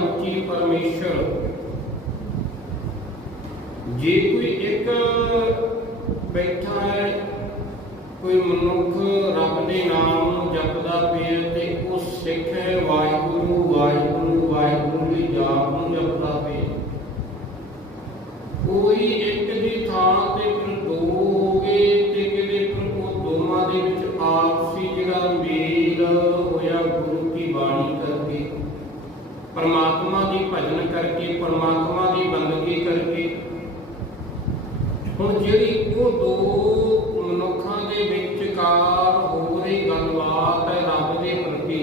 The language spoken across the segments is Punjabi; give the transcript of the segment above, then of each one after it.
ਪੰਚੀ ਪਰਮੇਸ਼ਰ। ਜੇ ਕੋਈ ਇੱਕ ਬੈਠਾ ਹੈ, ਕੋਈ ਮਨੁੱਖ ਰੱਬ ਦੇ ਨਾਮ ਨੂੰ ਜਪਦਾ ਪਿਆ ਤੇ ਉਹ ਸਿੱਖ ਹੈ, ਵਾਹਿਗੁਰੂ ਵਾਹਿਗੁਰੂ ਵਾਹਿਗੁਰੂ ਦੀ ਜਾਪ ਨੂੰ ਜਪਦਾ ਪਿਆ। ਕੋਈ ਇੱਕ ਪਰਮਾਤਮਾ ਦੀ ਭਜਨ ਕਰਕੇ, ਪਰਮਾਤਮਾ ਦੀ ਬੰਦਗੀ ਕਰਕੇ। ਹੁਣ ਜਿਹੜੀ ਉਹ ਦੋ ਮਨੁੱਖਾਂ ਦੇ ਵਿਚਕਾਰ ਹੋ ਰਹੀ ਗੱਲਬਾਤ ਹੈ ਰੱਬ ਦੇ ਪ੍ਰਤੀ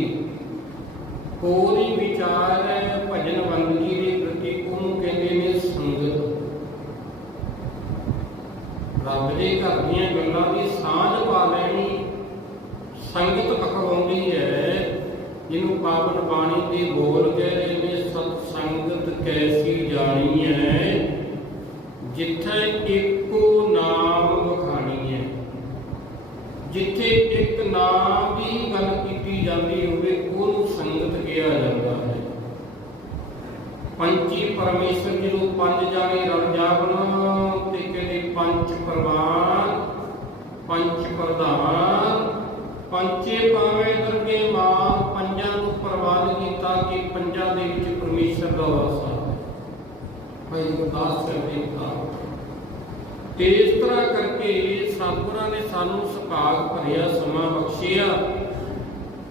ਕੋਈ ਵਿਚਾਰ ਹੈ ਭਜਨ ਬੰਦਗੀ ਦੇ ਪ੍ਰਤੀ, ਉਹਨੂੰ ਕਹਿੰਦੇ ਨੇ ਸੰਗਤ। ਰੱਬ ਦੇ ਘਰ ਦੀਆਂ ਗੱਲਾਂ ਦੀ ਸਾਂਝ ਪਾ ਲੈਣੀ ਸੰਗਤ ਕਹਾਉਂਦੀ ਹੈ। ਜਿਹਨੂੰ ਪਾਵਨ ਬਾਣੀ ਦੇ ਬੋਲ ਕਹਿ ਰਹੇ ਸਤ ਸੰਗਤ ਕੈਸੀ ਜਾਣੀ ਹੈ ਜਿੱਥੇ ਇੱਕੋ ਨਾਮ ਵਖਾਣੀ ਹੈ ਜਿੱਥੇ ਇੱਕ ਨਾਮ ਦੀ ਗੱਲ ਕੀਤੀ ਜਾਂਦੀ ਹੋਵੇ, ਉਹਨੂੰ ਸੰਗਤ ਕਿਹਾ ਜਾਂਦਾ ਹੈ। ਪੰਚੀ ਪਰਮੇਸ਼ਰ ਜਿਹਨੂੰ ਪੰਜ ਜਾਣੇ ਰਲ ਜਾਵਣ, ਤੇ ਕਹਿੰਦੇ ਪੰਜ ਪ੍ਰਵਾਨ ਪੰਜ ਪ੍ਰਧਾਨ, ਪੰਚੇ ਪਾਵੇਂ ਦਰਗੇ ਮਾਨ ਪੰਜਾਂ ਨੂੰ ਪ੍ਰਵਾਨ ਕੀਤਾ ਕਿ ਪੰਜਾਂ ਦੇ ਵਿੱਚ ਪਰਮੇਸ਼ਰ ਦਾ ਵਾਸਾ ਭਾਈ ਗੁਰਦਾਸ ਸਾਹਿਬ ਨੇ ਕਹਾ ਤੇ ਇਸ ਤਰ੍ਹਾਂ ਕਰਕੇ ਸਤਿਗੁਰਾਂ ਨੇ ਸਾਨੂੰ ਸੁਭਾਗ ਭਰਿਆ, ਸਮਾਂ ਬਖਸ਼ਿਆ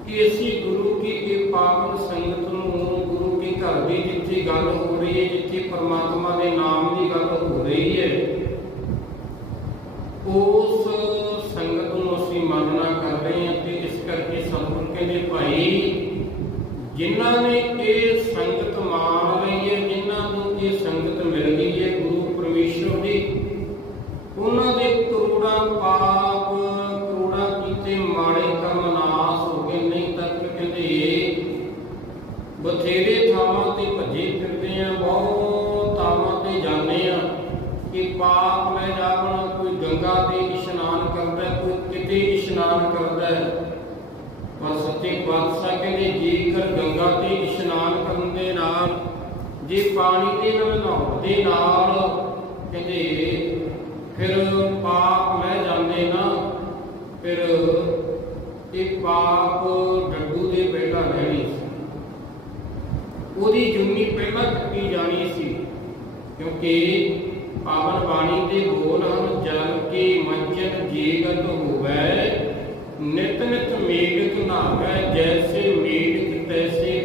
ਕਿ ਅਸੀਂ ਗੁਰੂ ਕੀ ਇਹ ਪਾਵਨ ਸੰਗਤ ਨੂੰ ਗੁਰੂ ਕੀ ਘਰ ਦੀ ਜਿੱਥੇ ਗੱਲ ਹੋ ਰਹੀ ਹੈ, ਜਿੱਥੇ ਪਰਮਾਤਮਾ ਦੇ ਨਾਮ ਦੀ ਗੱਲ ਹੋ ਰਹੀ ਹੈ, ਉਸ ਅਸੀਂ ਮੰਨਣਾ ਕਰ ਰਹੇ ਹਾਂ ਤੇ ਇਸ ਕਰਕੇ ਸਤਿਗੁਰ ਕਹਿੰਦੇ ਜਿਨ੍ਹਾਂ ਨੇ ਇਹ ਸੰਗਤ ਮਾਣ ਲਈ ਹੈ, ਜਿਨ੍ਹਾਂ ਨੂੰ ਇਹ ਸੰਗਤ ਮਿਲ ਗਈ ਹੈ ਗੁਰੂ ਪਰਮੇਸ਼ਰ ਦੀ, ਉਹਨਾਂ ਦੇ ਕਰੋੜਾਂ ਪਾਪ, ਕਰੋੜਾਂ ਕੀਤੇ ਮਾੜੇ ਕਰਮ ਨਾਸ ਹੋ ਗਏ, ਨਹੀਂ ਤਾਂ ਕਹਿੰਦੇ ਬਥੇਰੇ ਥਾਵਾਂ ਤੇ ਭੱਜੇ ਫਿਰਦੇ ਆ ਬਹੁਤ ਥਾਵਾਂ ਤੇ ਜਾਂਦੇ ਆ ਕਿ ਪਾਪ ਲੈ ਜਾਵਣ, ਕੋਈ ਗੰਗਾ ਤੇ ਇਸ਼ਨਾਨ ਕਰਦਾ ਇਸ਼ਨਾਨ ਕਰਦਾ ਹੈ। ਪਰ ਸੱਚੇ ਪਾਤਸ਼ਾਹ ਕਹਿੰਦੇ, ਜੇਕਰ ਗੰਗਾ ਤੇ ਇਸ਼ਨਾਨ ਕਰਨ ਦੇ ਨਾਲ, ਜੇ ਪਾਣੀ ਦੇ ਨਾਲ ਨਹਾਉਣ ਦੇ ਨਾਲ, ਕਹਿੰਦੇ, ਫਿਰ ਪਾਪ ਲੈ ਜਾਂਦੇ ਨਾ, ਫਿਰ ਇਹ ਪਾਪ ਡੱਡੂ ਦੇ ਪਹਿਲਾਂ ਰਹਿਣੀ ਸੀ ਉਹਦੀ ਜੁਮੀ ਪਹਿਲਾਂ ਕੱਟੀ ਜਾਣੀ ਸੀ, ਕਿਉਂਕਿ ਪਾਵਨ ਬਾਣੀ ਦੇ ਬੋਲ ਹਨ, ਜਲ ਕੀ ਮੰਚਨ ਜੀਗਤ ਹੋਵੇ मीड़त नावे जैसे मीड़त तैसे